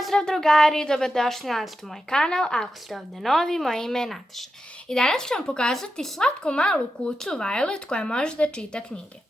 Pozdrav drugari, dobrodošli na moj kanal. Ako ste ovdje novi, moje ime je Nataša. I danas ću vam pokazati slatku malu kuću Violet koja može da čita knjige.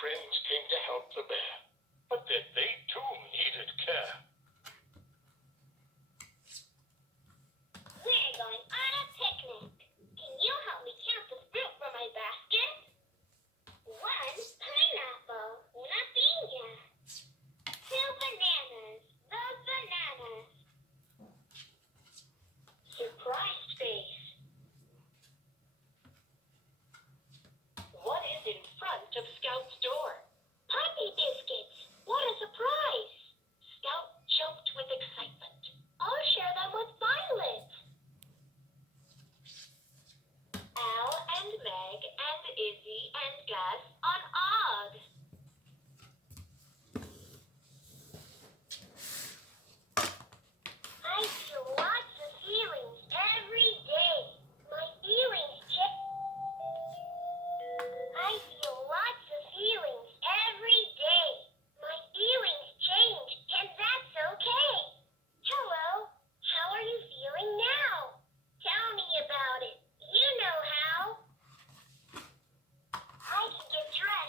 Friends came to help the bear, but that they too needed care. We're going on a picnic. Can you help me count the fruit from my basket? 1 pineapple, una piña. 2 bananas, those bananas. Surprised face. What is in front of Scout's door? Puppy biscuits! What a surprise! Scout jumped with excitement. I'll share them with Violet. Al and Meg and Izzy and Gus on Og. I feel lots of feelings every day. My feelings change. I feel lots of feelings every day. My feelings change, and that's okay. Hello, how are you feeling now? Tell me about it. You know how. I can get dressed.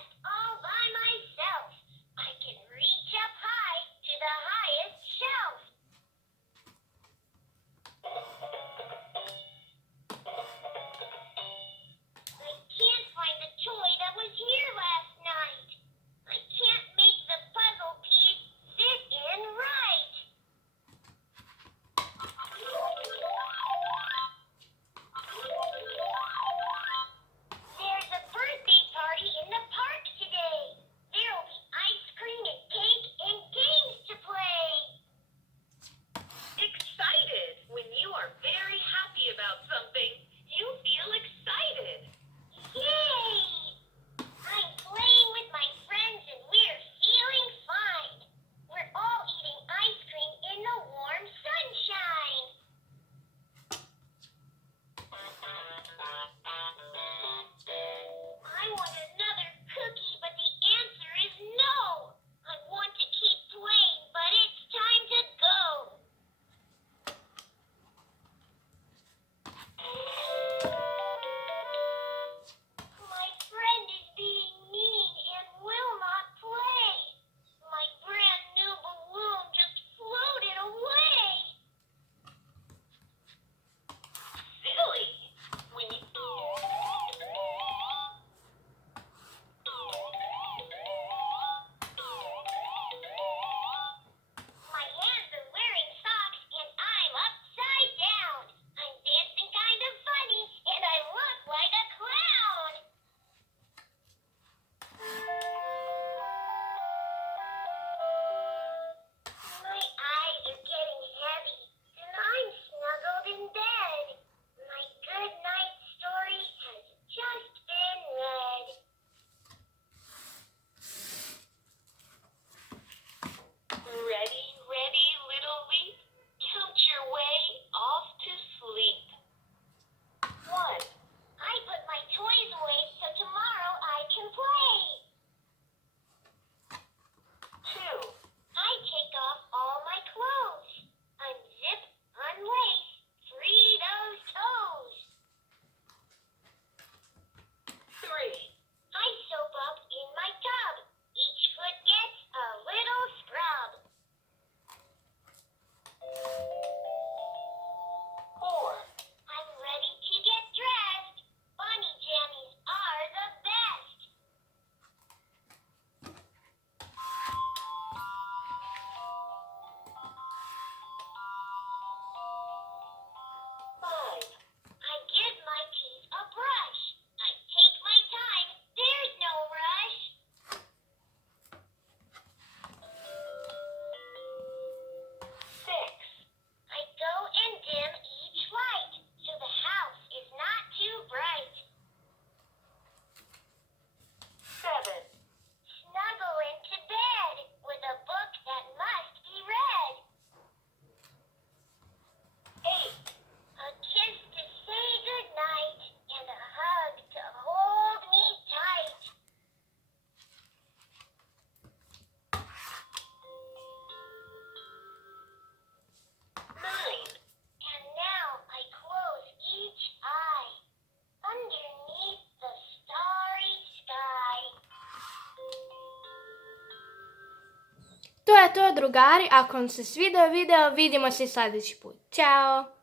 je to, drugari. Ako vam se svideo video, vidimo se sljedeći put. Ćao!